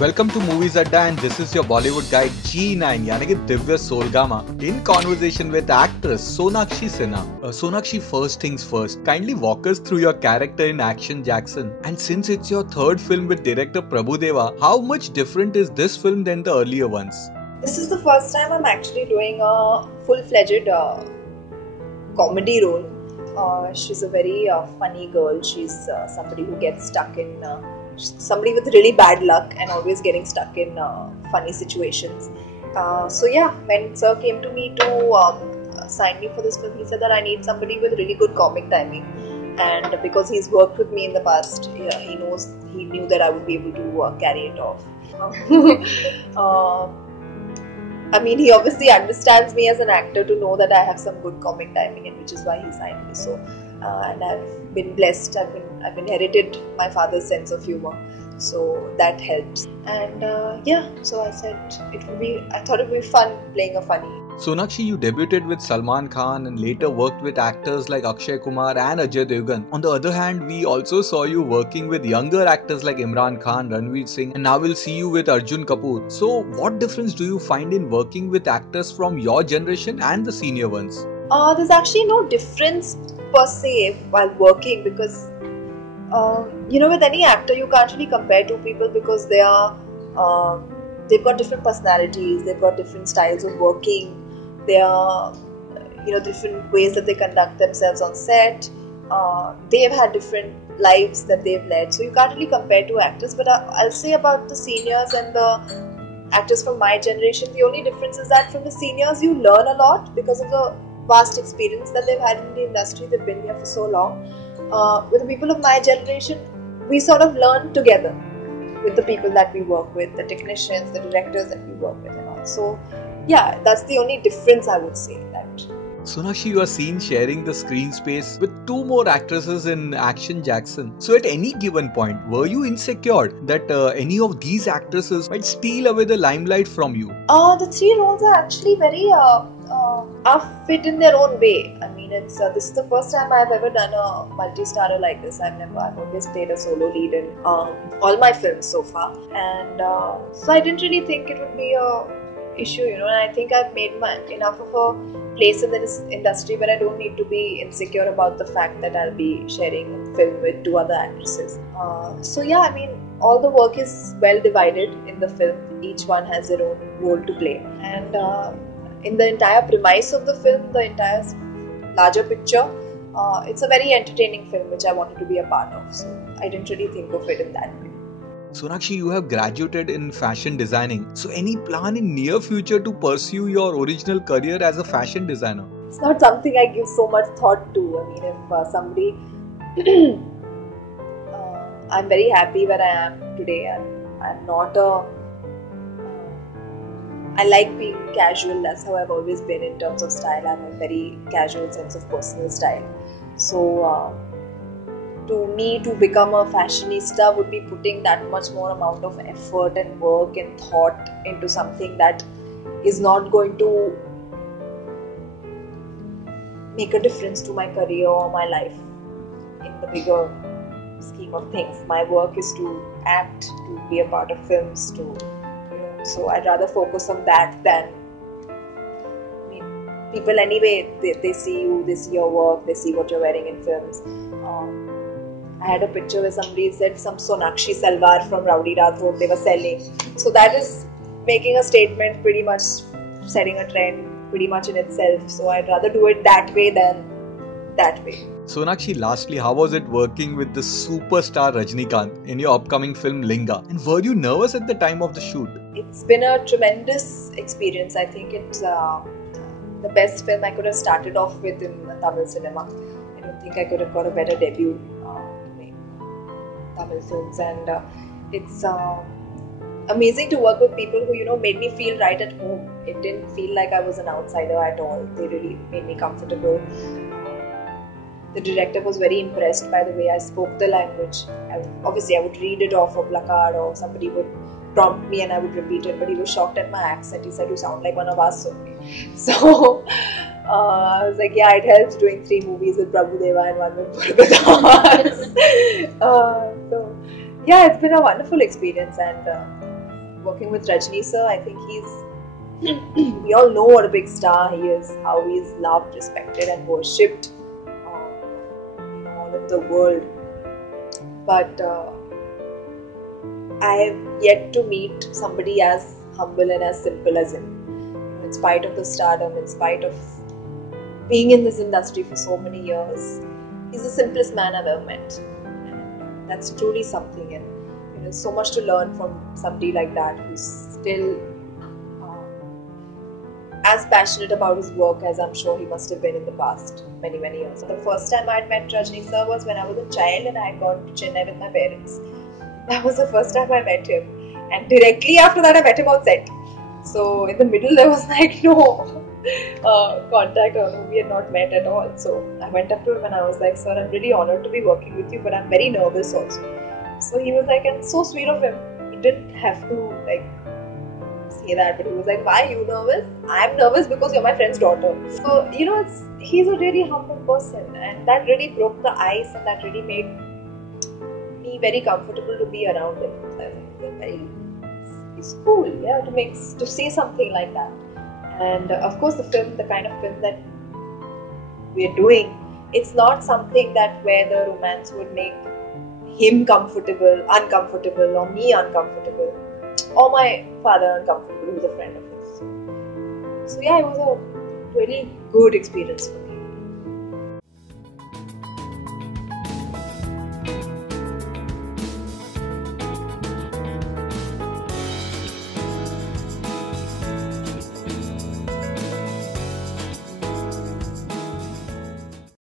Welcome to Movies Adda, and this is your Bollywood guide G9 यानी कि Divya Solgama in conversation with actress Sonakshi Sinha. Sonakshi, first things first, kindly walk us through your character in Action Jackson. And since it's your third film with director Prabhudeva, how much different is this film than the earlier ones? This is the first time I'm actually doing a full-fledged comedy role. She's a very funny girl. She's somebody who gets stuck in somebody with really bad luck and always getting stuck in funny situations. So yeah, when Sir came to me to sign me for this film, he said that I need somebody with really good comic timing, and because he's worked with me in the past, yeah, he knew that I would be able to carry it off. I mean, he obviously understands me as an actor to know that I have some good comic timing, and which is why he signed me. So, and I've been blessed. I've inherited my father's sense of humor, so that helps. And yeah, so I said I thought it would be fun playing a funny. Sonakshi, you debuted with Salman Khan and later worked with actors like Akshay Kumar and Ajay Devgan. On the other hand, we also saw you working with younger actors like Imran Khan, Ranveer Singh, and now we'll see you with Arjun Kapoor. So, what difference do you find in working with actors from your generation and the senior ones? There's actually no difference per se while working, because with any actor you can't really compare two people, because they've got different personalities, they've got different styles of working. There are, different ways that they conduct themselves on set. They've had different lives that they've led. So you can't really compare two actors. But I'll say about the seniors and the actors from my generation, the only difference is that from the seniors you learn a lot because of the vast experience that they've had in the industry. They've been here for so long. With the people of my generation, we sort of learn together with the people that we work with, the technicians, the directors that we work with and all. So yeah, that's the only difference I would say. That Sonakshi, you are seen sharing the screen space with two more actresses in Action Jackson. So at any given point, were you insecure that any of these actresses might steal away the limelight from you? The three roles are actually very are fit in their own way. I mean, this is the first time I've ever done a multi-starrer like this. I've always played a solo lead in all my films so far, and so I didn't really think it would be a issue, and I think I've made enough of a place in this industry where I don't need to be insecure about the fact that I'll be sharing a film with two other actresses. So yeah, I mean, all the work is well divided in the film. Each one has their own role to play, and in the entire premise of the film, the entire larger picture, it's a very entertaining film which I wanted to be a part of. So I didn't really think of it in that way. Sonakshi, you have graduated in fashion designing. So any plan in near future to pursue your original career as a fashion designer? It's not something I give so much thought to. I mean, if somebody... I'm very happy where I am today. I'm not I like being casual. That's how I've always been in terms of style. I have a very casual sense of personal style. So to me, to become a fashionista would be putting that much more amount of effort and work and thought into something that is not going to make a difference to my career or my life in the bigger scheme of things. My work is to act, to be a part of films, so I'd rather focus on that than, I mean, people anyway, they see you, they see your work, they see what you're wearing in films. I had a picture where somebody said some Sonakshi Salwar from Rowdy Rathod they were selling. So that is making a statement, pretty much setting a trend pretty much in itself. So I'd rather do it that way than that way. Sonakshi, lastly, how was it working with the superstar Rajinikanth in your upcoming film Linga? And were you nervous at the time of the shoot? It's been a tremendous experience. I think it's the best film I could have started off with in Tamil cinema. I don't think I could have got a better debut Tamil films, and it's amazing to work with people who made me feel right at home. It didn't feel like I was an outsider at all. They really made me comfortable. The director was very impressed by the way I spoke the language. Obviously, I would read it off a placard or somebody would prompt me and I would repeat it, but he was shocked at my accent. He said, "You sound like one of us." So I was like, yeah, it helps doing 3 movies with Prabhudeva and 1 with Prabhudas. So yeah, it's been a wonderful experience, and working with Rajni sir, I think we all know what a big star he is, how he is loved, respected and worshipped all over the world. But I have yet to meet somebody as humble and as simple as him. In spite of the stardom, in spite of being in this industry for so many years, he's the simplest man I've ever met. And that's truly something, and so much to learn from somebody like that who's still as passionate about his work as I'm sure he must have been in the past many years. The first time I had met Rajni sir was when I was a child and I had gone to Chennai with my parents. That was the first time I met him, and directly after that I met him on set. So in the middle there was like no contact, or no, we had not met at all. So I went up to him and I was like, "Sir, I'm really honored to be working with you, but I'm very nervous also." So he was like, and so sweet of him. He didn't have to say that, but he was like, "Why are you nervous?" "I'm nervous because you're my friend's daughter." So he's a really humble person, and that really broke the ice, and that really made me very comfortable to be around him. It's cool, to say something like that. And of course, the kind of film that we're doing, it's not something that where the romance would make him uncomfortable, or me uncomfortable, or my father uncomfortable, who's a friend of his. So it was a really good experience for me.